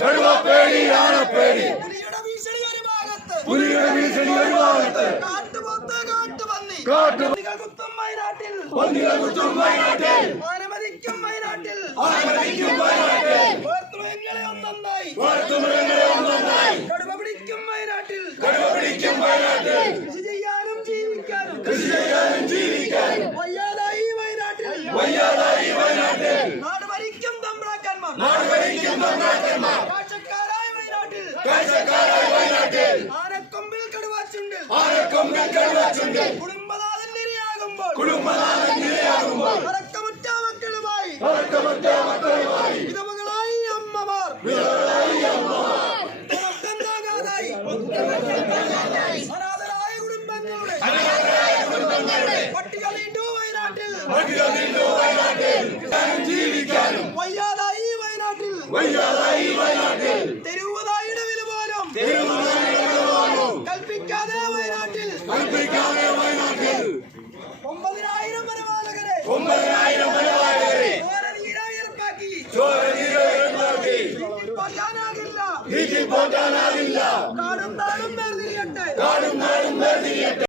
കടുവപ്പേടി ആനപ്പേടി പുലിയുടെ ഭീഷണി ഒരു ഭാഗത്ത് പന്നികൾ കുത്തും വയനാട്ടിൽ ആനമതിക്കും വയനാട്ടിൽ വളർത്തുമൃഗങ്ങളെ ഒന്നൊന്നായി കടുവ പിടിക്കും വയനാട്ടിൽ കൃഷി ചെയ്യാനും ജീവിക്കാനും വയ്യാതായി വയനാട്ടിൽ നാട് ഭരിക്കും തമ്പ്രാക്കന്മാർ കാഴ്ചക്കാരായ വയനാട്ടിൽ ആനക്കൊമ്പിൽ കടുവാച്ചുണ്ട് കുടുംബനാഥൻ നിരയാകുമ്പോൾ അടക്കമറ്റ മക്കളുമായി വിധവകളായി അമ്മമാർ ഉറക്കണ്ടാകാതായി അനാഥരായ കുടുംബങ്ങളുടെ പട്ടിക നീണ്ടു വയനാട്ടിൽ വയ്യാതായി വയനാട്ടിൽ തെരുവുതായുടെ വില പോലും കൽപ്പിക്കാതെ വയനാട്ടിൽ 9,000 വനപാലകരെ പോറ്റാനാകില്ല കാടും നാടും വേർതിരിയട്ടെ